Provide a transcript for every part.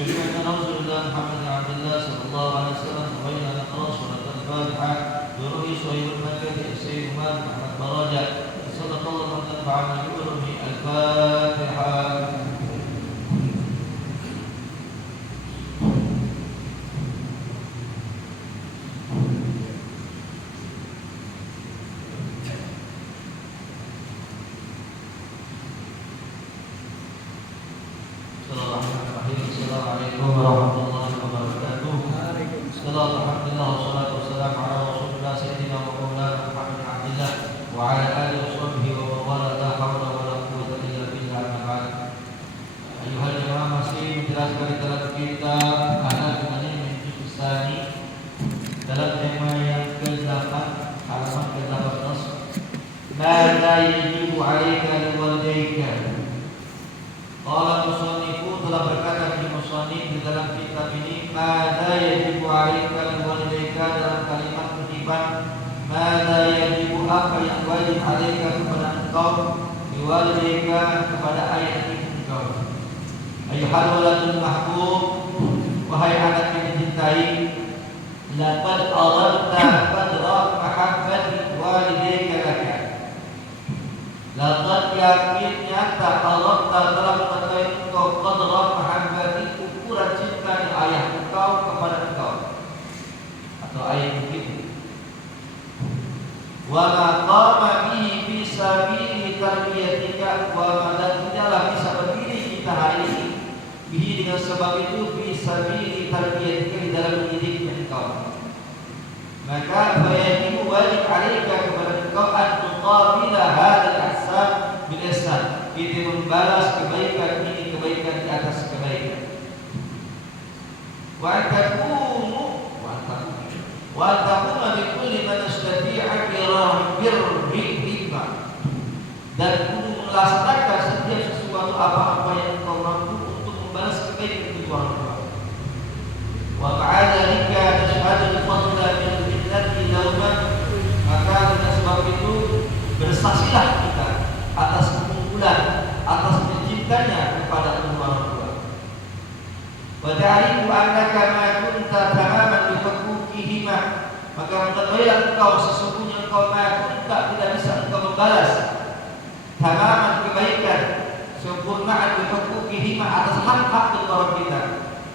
شفيعنا رسول الله محمد بن عبد الله صلى الله عليه وسلم وبين نقرأ سورة الفاتحة بروح صهيب المكة السيد عمر محمد براجة صدق الله ونفعنا بعلومه. الفاتحة. Assalamualaikum warahmatullahi wabarakatuh. Alhamdulillah wassalatu wassalamu ala Rasulillah sayyidina wa maulana Muhammad bin Abdillah wa ala alihi washabbihi wa man wala la hawla wa la quwwata illa billah. Amma ba'd. Ayuhal jamaah, masih menjelaskan dalam kitab Al-Ghani min Juz'ani dalam tema yang ke-8 halaman ke-18. Mada yajibu 'alaika liwalidayka. Qala musannifu, telah berkata musannif di dalam kitab ini, mada yajibu 'alaika liwalidayka, dalam kalimat kutipan mada yajibu, apa yang wajib 'alaika kepada engkau, liwalidayka, kepada ayah ibu engkau. Ayuhal waladul mahbub, wahai anak yang dicintai, laqad aradta qadra mahabbati walidayka laka. Laqad, yakin nyata, aradta, telah mengetahui engkau, qadra mahabbati, ukuran cinta ayah engkau kepada engkau atau ayah ibu. Wa ma qama bihi fi sabili tarbiyatika, wa ma, dan tidaklah bisa berdiri kita hari ini bihi, dengan sebab itu, fi sabili tarbiyatika, di dalam mendidik engkau. Maka fayajibu, wajib 'alaika, kepada engkau, an tuqabila hadzal ihsan bil ihsan, itu membalas kebaikan ini kebaikan di atas kebaikan. Wa takunu bi kulli man istati'a birrihma, dan kudu melaksanakan setiap sesuatu apa yang engkau mampu untuk membalas kebaikan kedua orang tua. Wa ma'adzalika nashhadu al-fadla bil minnati lahuma, maka dengan sebab itu bersaksilah kita atas keunggulan, atas mencintanya kepada kedua orang tua. Wa ta'rifu annaka ma kunta tamaman bi huquqihima, maka mengetahuilah engkau sesungguhnya engkau ma kunta, tidak bisa engkau membalas tamaman kebaikan, sempurnaan bi huquqihima, atas hak-hak kedua orang kita.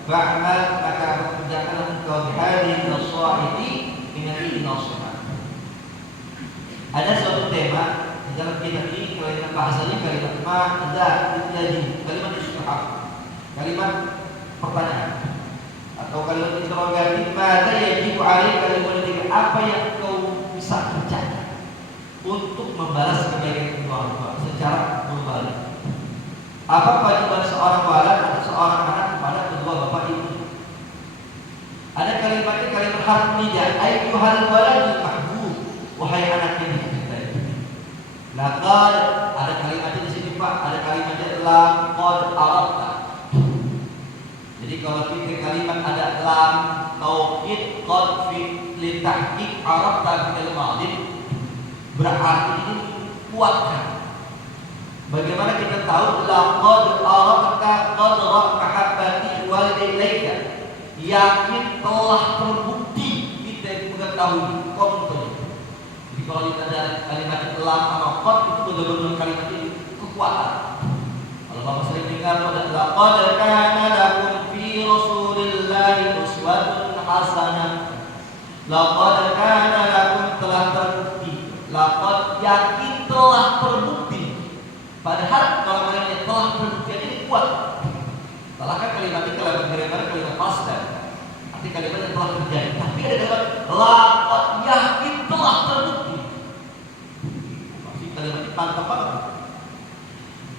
Ba'mal, maka mengerjakan engkau bihadhihi nasaihati min an-nasihat. Ada suatu tema di dalam kitab ini, kalimat bahasanya kalimat ma'idadi, kalimat istihab, kalimat pertanyaan atau kalimat interrogatif. Mada yajibu 'alaika liwalidayka, apa yang kau bisa kerjakan untuk membalas kebaikan kedua orang tua secara berbalik. Apa kewajiban seorang walad atau seorang anak kepada kedua bapak ibu? Ada kalimatnya, kalimat harf nida, ayyuhal waladul mahbub, wahai anak yang dicintai. Laqad, ada kalimatnya di sini Pak, ada kalimatnya laqad aradta. Jadi kalau kita kalimat ada lam taukid qad fi li tahqiq aradta fil madhi, berarti ini kuatkan. Bagaimana kita tahu laqad aradta qadra mahabbati walidayka, yakin telah terbukti kita mengetahui kontrol. Jadi kalau kita ada kalimat lam atau qad, itu benar-benar kalimat ini kekuatan. Kalau Bapak sering dengar laqad kana lakum fi rasulillahi uswatun hasanah, laqad kana lakum, telah terbukti, laqad, yakin telah terbukti. Padahal kalau kalimatnya telah terbukti ini kuat. Telah kan kalimatnya kalimat pasdan, arti kalimatnya telah terjadi. Tapi ada kalimat laqad, yakin telah terbukti. Maksud kalimatnya mantap banget.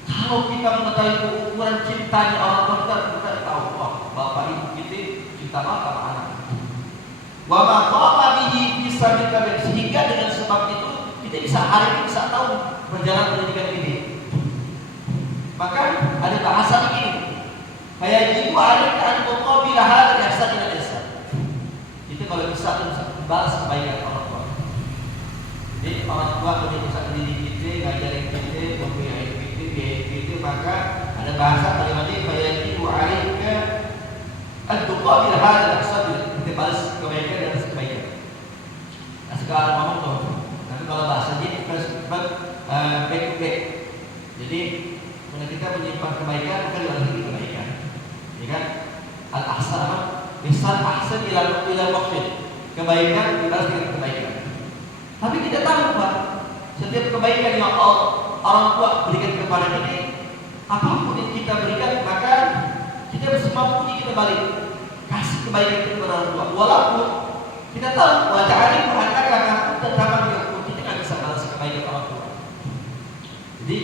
Kalau kita mengetahui ukuran cintanya orang tua, kita tahu, wah, bapak ibu kita cinta banget sama anak. Wa ma qama bihi fi sabika, sehingga dengan sebab itu kita bisa hari ini bisa tahu perjalanan pendidikan ini. Maka ada bahasa begini, fayajibu 'alaika an tuqabila hadzal ihsan ila ihsan. Itu kalau bisa membalas kebaikan orang tua. Jadi orang tua kalau bisa mendidik kita, ngajarin kita, membiayai kita, maka ada bahasa kalimatnya fayajibu 'alaika qabil hadzal ihsan, kita balas kebaikan dan kebaikan. Nah, sekarang ngomong tuh. Tapi kalau bahasa dia back to back. Jadi kalau kita menyimpan kebaikan maka dibalas lagi kebaikan. Ya kan? Al-ahsan apa? Ihsan ahsan ila maqsid. Kebaikan dibalas dengan kebaikan. Tapi kita tahu Pak, setiap kebaikan yang orang tua berikan kepada kita, apapun yang kita berikan, maka kita semampunya kita balik kasih kebaikan kepada orang tua. Walaupun kita tahu wajah ini mengatakan aku terutama kita nggak bisa balas kebaikan orang tua. Jadi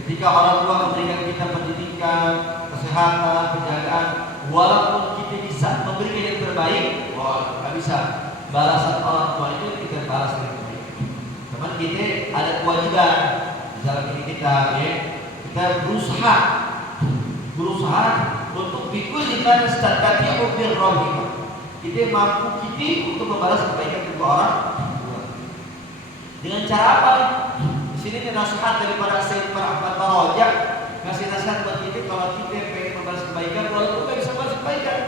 ketika orang tua memberikan kita pendidikan, kesehatan, penjagaan, walaupun kita bisa memberikan yang terbaik, nggak bisa. Balasan orang tua itu kita balas dengan kebaikan. Cuman kita ada kewajiban dalam diri kita, ya. Kita berusaha untuk pikul di mana statati ubir rohim. Kita mampu kita untuk membalas kebaikan kedua orang tua. Dengan cara apa? Di sini nasihat daripada Sayyid Ahmad Barojak ngasih nasihat buat kita kalau kita pengen membalas kebaikan, walaupun kita bisa membalas kebaikan.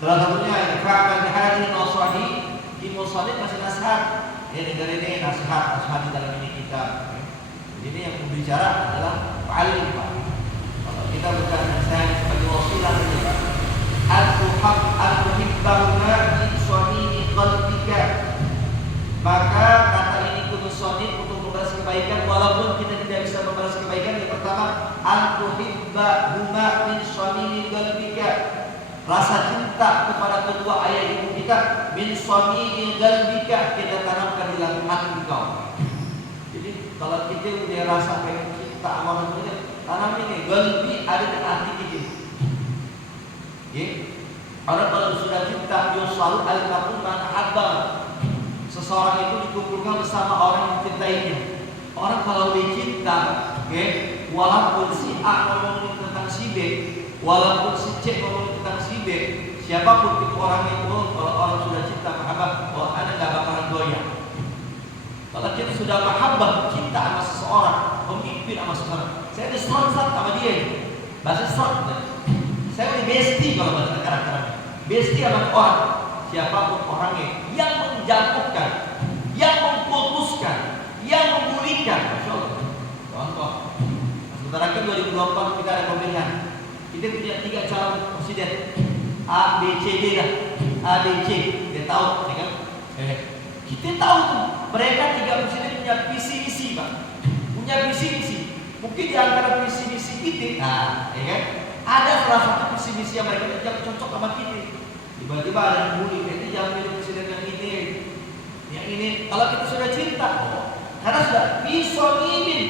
Salah satunya yang fakir hadin nasahi di musallim masih nasihat. Ini dari ini nasihat di dalam ini kita. Jadi yang berbicara adalah alim Pak. Kalau kita bukan nasihat sebagai wasilah saja Pak. Al-tuhibbahuna min suamini qalbika. Maka kata ini kumusonit untuk membalas kebaikan, walaupun kita tidak bisa membalas kebaikan. Yang pertama, al-tuhibbahuma min suamini qalbika. Rasa cinta kepada kedua ayah ibu kita min suamini qalbika, kita tanamkan di dalam hati kau. Jadi kalau kita udah rasa pengen cinta sama orang tua, tanam ini qalbi ada di hati kita. Ya. Orang kalau sudah cinta, dia selalu al-mar'u man ahabba. Seseorang itu dikumpulkan bersama orang yang dicintainya. Orang kalau dicinta, ya, walaupun si A ngomongin tentang si B, walaupun si C ngomongin tentang si B, siapapun itu orang yang kalau orang sudah cinta mahabbah, ada nggak bakalan goyah. Kalau kita sudah mahabbah, cinta sama seseorang, pemimpin sama seseorang, saya diserang sama dia, bahasa serang. Saya udah bestie kalau bahasa sekarang. Bestie sama orang, siapapun orangnya yang menjatuhkan, yang memputuskan, yang memulihkan. Masya Allah. Contoh, sebentar lagi 2024 kita ada pemilihan. Kita punya 3 calon presiden, A, B, C, D dah. A, B, C, dia tahu, ya kan? Kita tahu tuh, mereka 3 presiden punya visi misi, Pak. Punya visi misi. Mungkin di antara visi misi kita, nah, ya kan? Ada salah satu visi misi yang mereka yang cocok sama kita. Tiba-tiba ada yang bully, itu jangan pilih presiden yang ini. Kalau kita sudah cinta, karena sudah bisomimin,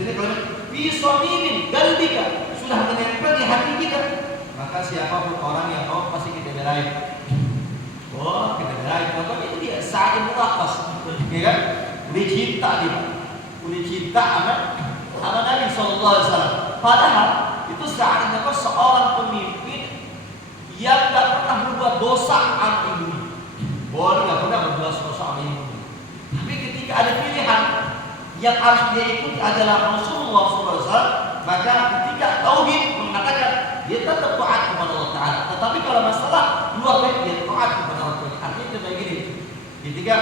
jadi kalau bisomimin, galbika sudah menempel di hati kita, maka siapapun orang yang mau pasti kita belain. Kita belain. Contohnya itu dia Sa'id bin Waqqas, ya kan? Udah cinta dia, udah cinta sama Nabi SAW. Padahal itu Sa'id bin Waqqas seorang pemimpin yang tidak pernah berbuat dosa sama ibunya. Tidak pernah berbuat dosa sama ibunya. Tapi ketika ada pilihan yang harus dia ikuti adalah Rasulullah SAW, maka ketika tauhid mengatakan dia tetap taat kepada Allah Taala. Tetapi kalau masalah luar dari dia taat kepada Allah Taala. Artinya itu begini. Ketika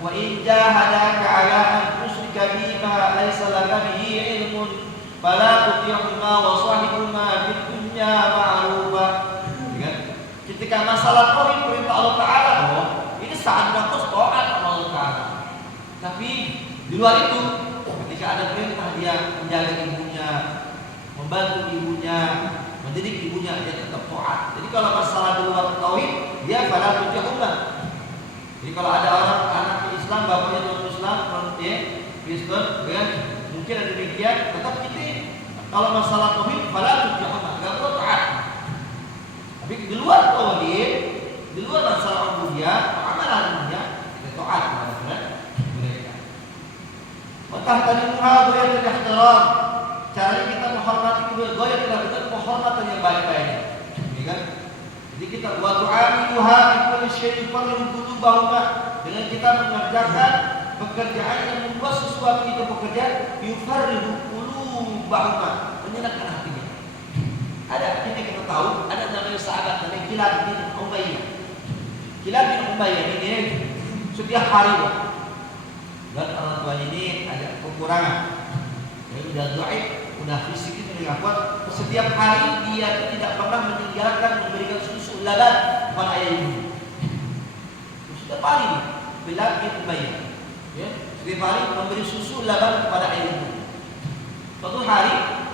wa in jahadaka ala an tusyrika bima laysa laka bihi ilmun fala tuti'huma wa sahibhuma fid dunya ma'rufa. Ketika masalah tauhid perintah Allah Taala, ini saat bagus taat sama Allah Taala. Tapi di luar itu, ketika ada perintah dia menjaga ibunya, membantu ibunya, mendidik ibunya, dia tetap taat. Jadi kalau masalah di luar tauhid, dia pada tujahullah. Jadi kalau ada orang anak Islam, bapaknya non Islam, Kristen, kan mungkin ada demikian, tetap kita kalau masalah tauhid pada tujahullah, nggak perlu taat. Tapi di luar tauhid, di luar masalah ubudiyah, amalan dunia, kita taat kepada mereka. Maka tadi muhawarat dan ihtiram, caranya kita menghormati kedua goyah tidak betul penghormatan yang baik-baik, ya kan? Jadi kita wa tu'amiluha bi kulli syai'in yufarrihu qulubahuma, dengan kita mengerjakan pekerjaan yang membuat sesuatu itu pekerjaan yufarrihu qulubahuma, menyenangkan hatinya. Ada kita tahu, ada namanya sahabat, namanya Kilab bin Umayyah. Kilab bin Umayyah ini setiap hari, dan orang tuanya ini agak kekurangan, ya, udah dhaif, udah fisiknya tidak kuat. Setiap hari dia tidak pernah meninggalkan memberikan susu laban kepada ayah ibu. Setiap hari Kilab bin Umayyah, ya, setiap hari memberi susu laban kepada ayah ibu. Suatu hari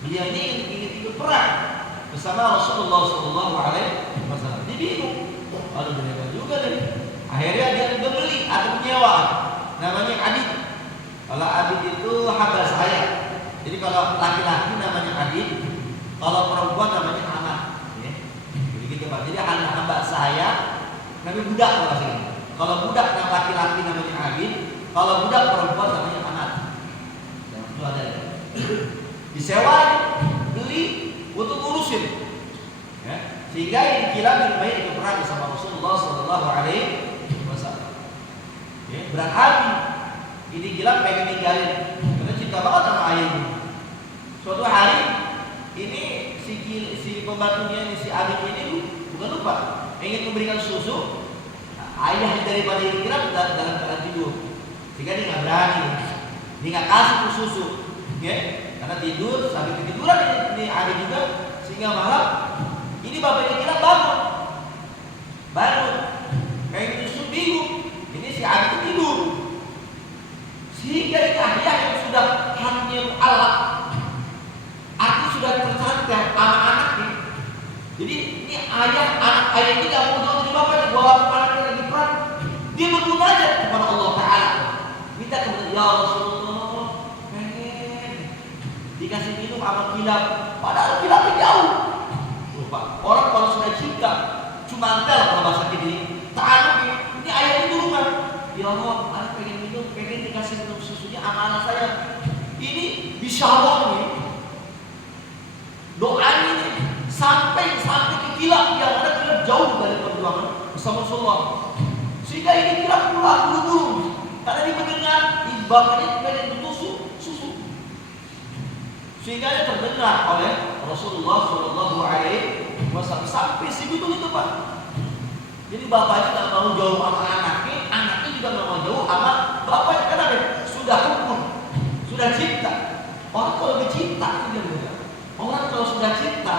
beliau ini ingin ikut perang bersama Rasulullah SAW. Dia bingung, kalau beliau juga nih. Akhirnya dia membeli atau menyewa, namanya Adid. Kalau Adid itu hamba saya. Jadi kalau laki-laki namanya Adid, kalau perempuan namanya amat. Ya. Jadi gitu Pak. Jadi hamba saya, tapi budak kalau sini. Kalau budak yang laki-laki namanya Adid, kalau budak perempuan namanya amat. Itu ada. Disewa, beli untuk urusin. Ya. Sehingga yang Kilab bin Umayyah itu pernah bersama Rasulullah SAW. Ya, berat hati. Ini Kilab pengen ninggalin karena cinta banget sama ayahnya. Suatu hari ini si pembantunya ini, si adik ini bukan lupa ingin memberikan susu. Ayah daripada ini Kilab dalam keadaan tidur, sehingga dia nggak berani, dia nggak kasih susu, ya, karena tidur sambil ketiduran ini adik juga, sehingga malam ini bapaknya Kilab bangun, pengen susu bingung. Ini si adik tidur, sehingga ini ayah yang sudah hamil alat, artinya sudah tercantik anak-anaknya. Jadi ini anak ayah ini nggak mau jauh dari bapak, bawa anaknya lagi perang. Dia bermunajat kepada Allah Taala, minta kepada ya Rasulullah, pengen dikasih minum sama Kilab, padahal Kilabnya jauh. Lupa. Orang kalau sudah cinta, cuma antel kalau bahasa ini, tahan ini ayah itu rumah. Ya Allah, anak pengen minum, pengen dikasih minum susunya amanah saya. Ini bisa Allah nih. Doanya ini sampai ke Kilab yang ada Kilab jauh dari perjuangan bersama Rasulullah. Sehingga ini Kilab pulang buru-buru karena dia mendengar bapaknya pengen susu. Sehingga dia terdengar oleh Rasulullah SAW sampai segitu itu Pak. Jadi bapaknya nggak mau jauh sama anaknya juga nggak mau jauh sama bapaknya. Kenapa? Sudah hukum, sudah cinta. Orang kalau bercinta itu dia benar. Orang kalau sudah cinta,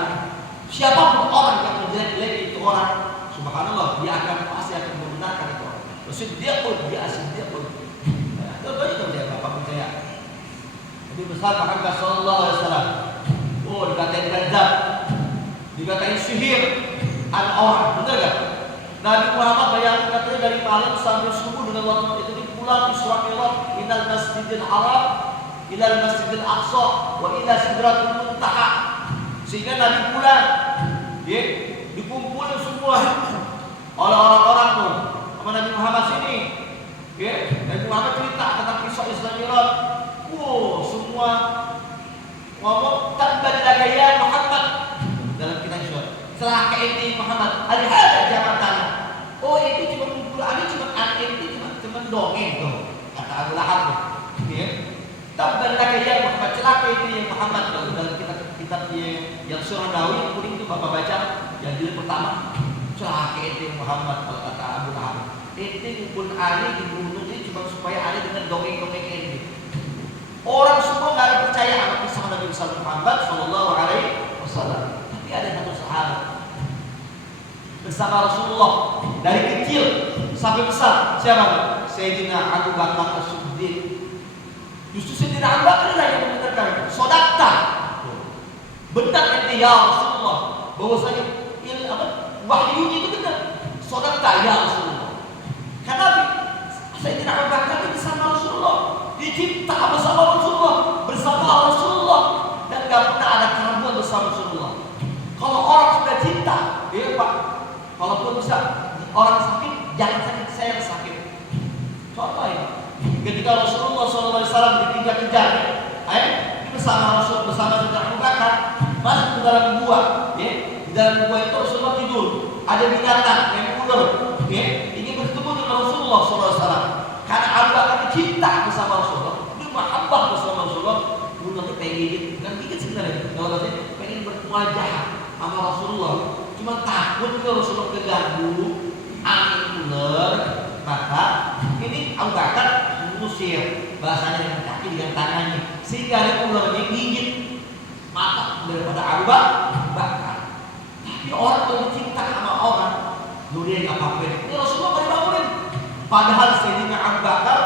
siapapun orang yang menjelek-jelek itu orang, subhanallah, dia pasti akan membenarkan itu orang. Maksud dia pun, dia asing dia pun. Contohnya kalau dia bapak percaya. Nabi besar Muhammad SAW. Oh, dikatain kadzab, dikatain sihir, anak orang, benar gak? Nabi Muhammad bayangkan katanya dari malam sampai subuh dengan waktu itu pulang Isra Mi'raj ilal Masjidil Haram, ilal Masjidil Aqsa, wa ila Sidratul Muntaha. Sehingga Nabi pulang, ya, dikumpulin semua oleh orang-orang tuh sama Nabi Muhammad sini. Ya, Nabi Muhammad cerita tentang kisah Isra Mi'raj. Wow, semua ngomong tabban laka ya Muhammad dalam kitab surat. Celaka ini Muhammad. Alihada jabatan. Oh, itu cuma cuma dongeng tuh, kata Abu Lahab. Ya. Tabban laka ya Muhammad, celaka itu ya Muhammad. Kalau dalam kitab yang surah Nawawi yang kuning itu Bapak baca yang jilid pertama. Celaka itu Muhammad, kalau kata Abu Lahab. Itu pun Ali dibunuh ini cuma supaya Ali dengan dongeng-dongeng ini. Orang semua nggak ada percaya sama kisah Nabi Muhammad SAW. Tapi ada satu sahabat bersama Rasulullah dari kecil sampai besar. Siapa? Sayyidina Abu Bakar As-Siddiq. Justru Sayyidina Abu Bakar yang membenarkan. Sodakta. Benar kata ya Rasulullah bahwasanya wahyunya itu benar. Sodakta ya Rasulullah. Kenapa? Sayyidina Abu Bakar itu bersama Rasulullah. Dicinta bersama Rasulullah dan gak pernah ada keraguan bersama Rasulullah. Kalau orang sudah cinta, ya Pak, kalaupun bisa orang sakit, jangan sakit saya yang sakit. Contoh ya, ketika Rasulullah SAW dikejar-kejar, ini bersama Sayyidina Abu Bakar masuk ke dalam gua, ya. Di dalam gua itu Rasulullah tidur, ada binatang yang ular, ya. Ini bertemu dengan Rasulullah SAW. Karena Abu Bakar cinta bersama Rasulullah, dia mahabbah bersama Rasulullah, mulanya pengen gigit, bukan gigit sebenarnya. Kalau bahasanya pengen berwajah sama Rasulullah. cuma takut kalau Rasulullah keganggu angin ular, maka ini Abu Bakar mengusir, bahasanya dengan kaki dengan tangannya, sehingga ularnya gigit mata daripada Abu Bakar. Tapi orang kalau cinta sama orang, dia nggak apa-apa. Ini Rasulullah pada bangunin. Padahal Sayyidina Abu Bakar,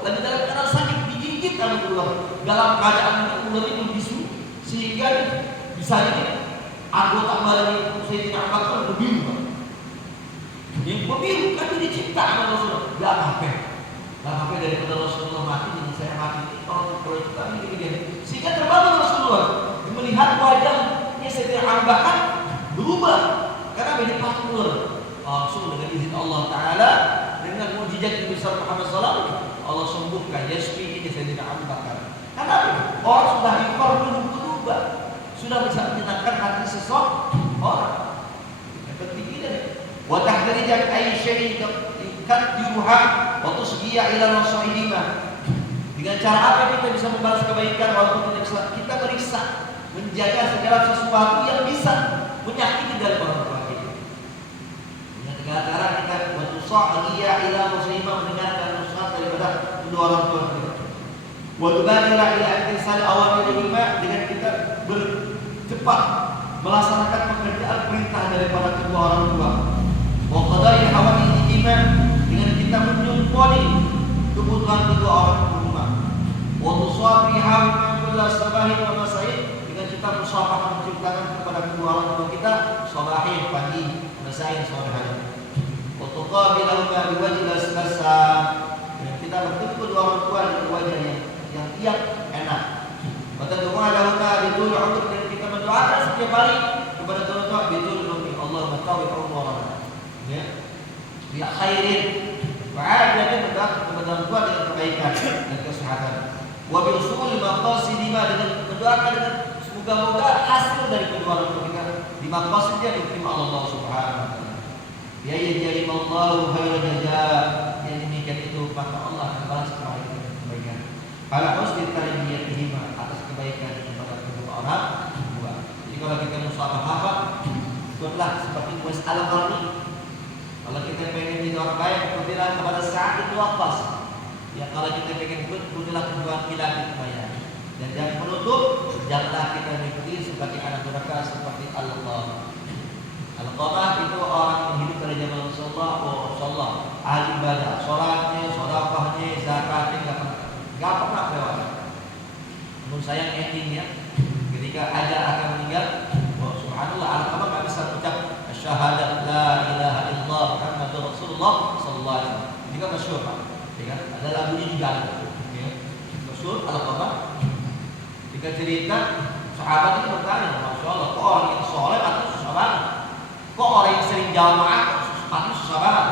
lagi dalam keadaan sakit, digigit oleh ular. Dalam keadaan ular itu bisu, sehingga bisa ini anggota badan Sayyidina Abu Bakar berbiru. Yang berbiru kan dia cinta sama Rasulullah. Gak apa-apa. Gak apa-apa daripada Rasulullah mati dengan saya mati. Kalau kita ini begini, sehingga terbangun Rasulullah melihat wajahnya Sayyidina Abu Bakar berubah karena beda patung ular. Langsung dengan izin Allah Ta'ala, dengan mujizat Nabi besar Muhammad SAW, Allah sembuhkan Yasmi ini Sayyidina Abu Bakar. Karena orang sudah berubah, sudah bisa menyenangkan hati seseorang. Yang penting ini, wa tahdirijat aisyai kaddiruha wa tusgiya ila rasulillah. Dengan cara apa kita bisa membalas kebaikan walaupun tidak bisa? Kita meriksa, menjaga segala sesuatu yang bisa menyakiti dari orang tua kita. Dengan segala cara kita bertusahiyah ila muslimah, mendengarkan nasihat daripada kedua orang tua kita. Wa tubadira ila imtisal awamir lima, dengan kita bercepat melaksanakan pekerjaan perintah daripada kedua orang tua. Wa qada'i hawaij lima, dengan kita menyumponi kebutuhan kedua orang tua. Wa tusafiha min kulli sabahin wa masa'id, kita musafah menciptakan kepada kedua orang tua kita sabahin pagi, masain sore hari. Wa tuqabilahuma biwajhi basam, dan kita bertemu kedua orang tua dengan wajah yang enak. Wa tad'uha lahuma bitul umur, dan kita mendoakan setiap hari kepada kedua orang tua bitul umur, Allahumma tawwi umurana. Ya. Ya khairin wa afiyatin, mendoakan kepada orang tua dengan kebaikan dan kesehatan. Wa bi usul maqasidima, dengan mendoakan dengan semoga-moga hasil dari kedua orang tua kita di maqasidnya diterima Allah Subhanahu wa taala. Ya yaj'alallahu khairan jazaa, yang demikian itu maka Allah akan balas kebaikan. Pada husni tarbiyatihim, atas kebaikan kepada kedua orang tua. Jadi kalau kita musafahah itu adalah seperti Uwais Al-Qarni. Kalau kita pengen jadi orang baik, ikutilah kepada Sa'id bin Waqqas. Ya kalau kita pengen ikutilah kedua laki-laki kebaikan. Dan yang penutup, janganlah kita mengikuti sebagai anak durhaka seperti Al-Qamah. Al-Qamah itu orang yang hidup pada zaman Rasulullah, ahli ibadah, sholatnya, sedekahnya, zakatnya nggak pernah lewat. Namun sayang endingnya, ketika ajal akan meninggal, subhanallah, Al-Qamah nggak bisa ucap syahadat la ilaha illallah Muhammadur Rasulullah sallallahu alaihi wasallam. Ini kan masyhur, Pak. Ya kan? Ada lagunya juga. Ya. Masyhur Al-Qamah. Jika cerita sahabat ini bertanya, Masya Allah, kok orang yang soleh atau susah banget? Kok orang yang sering jamaah mati susah banget?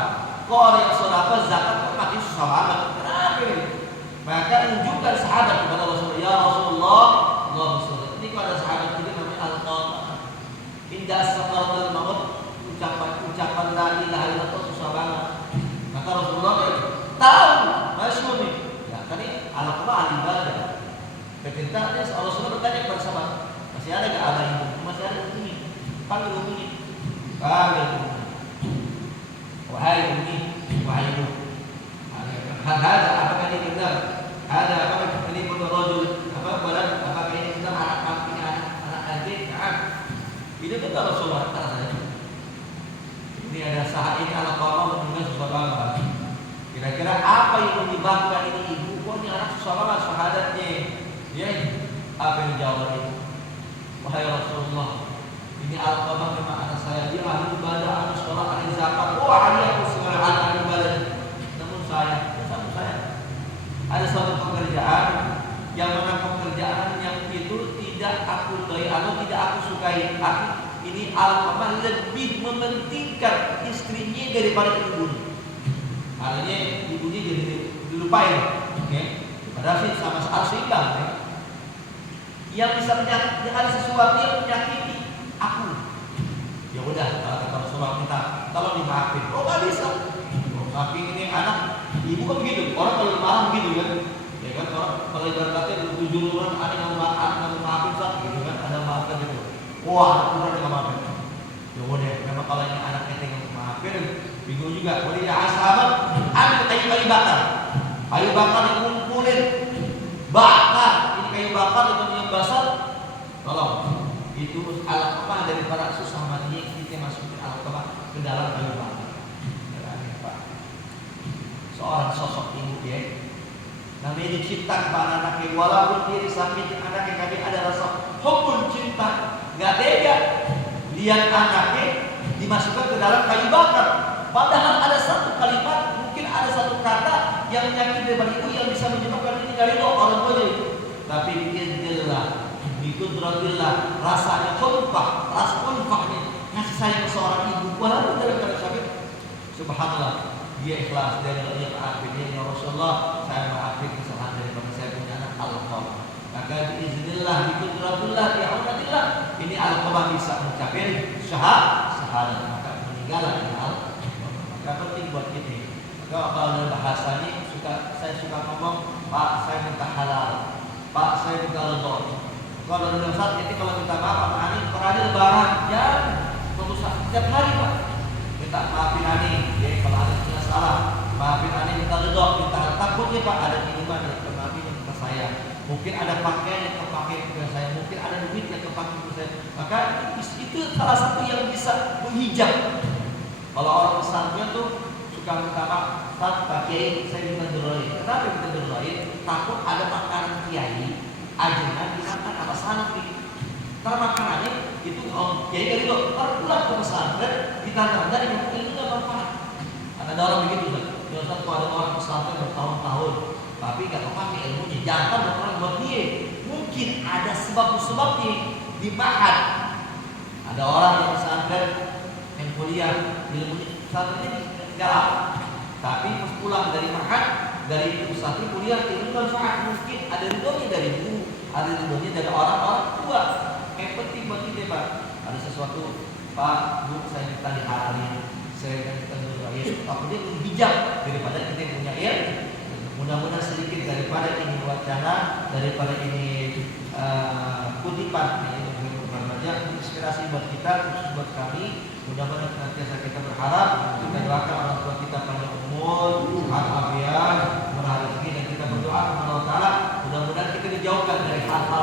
Kok orang yang sedekah zakat kok mati susah banget? Kenapa ini? Maka tunjukkan sahabat kepada Rasulullah, ya Rasulullah, Allahumma sholli. Ini kalau ada sahabat kita namanya Al-Qamah. Indah sakaratul maut, ucapan la ilaha illallah susah banget. Maka Rasulullah tahu, masyhur nih. Ya kan ini Al-Qamah ahli ibadah. Ketika Rasulullah bertanya kepada sahabat, masih ada nggak abah ibu? Masih ada Umi. Panggil Umi. Panggil Umi. Wahai Umi, wahai Ibu. Ada apakah ini benar? Ada apakah ini benar rojul? Apakah ini benar anak anjing? Ini betul Rasulullah kata saya. Ini ada saat ini Al-Qamah mendengar susah banget. Kira-kira apa yang menyebabkan ini ibu? Kok ini anak susah banget syahadatnya? Ya, apa yang dijawab itu? Wahai Rasulullah, ini Al-Qamah memang anak saya. Dia ahli ibadah, ahli sholat, ahli zakat. Oh, ahli aku segala ahli ibadah. Namun saya ada suatu pekerjaan yang mana pekerjaan yang itu tidak aku ridhoi atau tidak aku sukai. Ini Al-Qamah lebih mementingkan istrinya daripada ibunya. Artinya ibunya jadi dilupain. Padahal sih sama seimbang. Yang bisa menyakiti, ada sesuatu yang menyakiti aku. Ya udah, kalau kata Rasulullah kita tolong dimaafin. Oh nggak bisa. Tapi ini anak, ibu kan begitu. Orang kalau marah begitu kan, ya kan orang kalau ibaratnya 7 orang ada yang maafin satu gitu kan, ada maafkan gitu. Wah, kurang nggak maafin. Kemudian memang kalau ini anaknya tinggal maafin, bingung juga. Boleh ya sahabat, ambil kayu bakar. Kayu bakar dikumpulin, bakar. Ini kayu bakar itu yang basah. Tolong, itu Alqamah daripada susah matinya kita masukin Alqamah ke dalam kayu bakar. Seorang sosok ibu ya, namanya dicipta kepada anaknya, walaupun diri sakit anaknya kami ada rasa hukum cinta, nggak tega lihat anaknya dimasukkan ke dalam kayu bakar. Padahal ada satu kalimat, mungkin ada satu kata yang menyakiti daripada ibu yang bisa menyebabkan ini dari orang tuanya itu. Tapi biidznillah, biqudratillah, rasanya konfah, rasa konfahnya ngasih sayang seorang ibu walaupun dalam keadaan sakit. Subhanallah, dia ikhlas, dia maafin, dia ya Rasulullah, saya maafin kesalahan daripada saya punya anak Alqamah. Maka biiznillah, biqudratillah, bi'aunatillah, ini Alqamah bisa mencapai syahadat, maka meninggal di Alqamah. Maka penting buat kita. Maka kalau dalam bahasanya saya suka ngomong, Pak saya minta halal, Pak saya minta ridho. Kalau dalam saat ini kalau minta maaf sama Ani, per lebaran, jangan setiap hari Pak. Minta maafin Ani, ya kalau ada punya salah, maafin Ani, minta ridho, minta takutnya Pak ada minuman yang maafin yang ke saya. Mungkin ada pakaian yang terpakai ke saya, mungkin ada duit yang terpakai ke saya. Maka itu salah satu yang bisa menghijab. Kalau orang pesantren tuh suka minta maaf, Pak Kiai saya minta didoain. Kenapa minta didoain? Takut ada makanan Kiai ajaran dimakan sama santri. Ntar makanannya itu Kiai dari itu, ntar pulang ke pesantren ditantang dari ini nggak manfaat. Ada orang begitu kan? Biasa tuh ada orang pesantren bertahun-tahun, tapi nggak kepake ilmunya. Jangan orang buat dia. Mungkin ada sebab-sebabnya di Ma'had. Ada orang yang pesantren yang kuliah ilmunya pesantrennya nggak lama, tapi pas pulang dari Ma'had dari pesantren kuliah ilmu manfaat, mungkin ada ridhonya dari guru, ada ridhonya dari orang-orang tua. Yang penting buat kita Pak, ada sesuatu Pak, Bu, saya minta dihalalin, saya minta didoain. Tapi dia lebih bijak daripada kita yang punya ilmu. Mudah-mudahan sedikit daripada ini wacana, daripada ini kutipan ini banyak inspirasi buat kita, khusus buat kami. Mudah-mudahan senantiasa kita berharap, kita doakan orang tua kita panjang umur, sehat walafiat, murah rezeki, dan kita berdoa kepada Allah Taala mudah-mudahan kita dijauhkan dari hal-hal